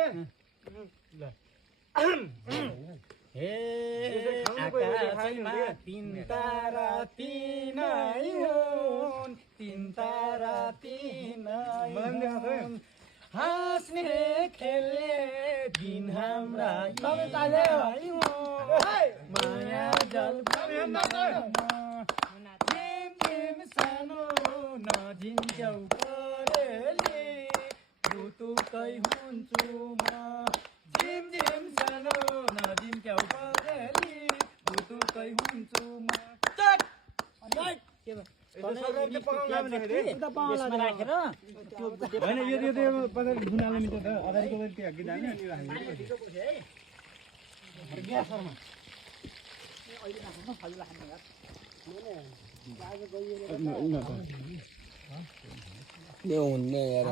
के ल हे आकाशमा तीन तारा तीनै हुन् तीन तारा तीनै हुन् हाँस्ने खेल्ने दिन हाम्रा माया जल तिम सानो नजिन्च्याउ परेली भुतुकै हुन्छु म झिम झिम सानो नजिन्च्याउ परेली भुतुकै हुन्छु म यसमा राखेर होइन यो पछाडि धुनाले मिल्छ त अगाडिको त्यो अघि जाने अनि हुने यार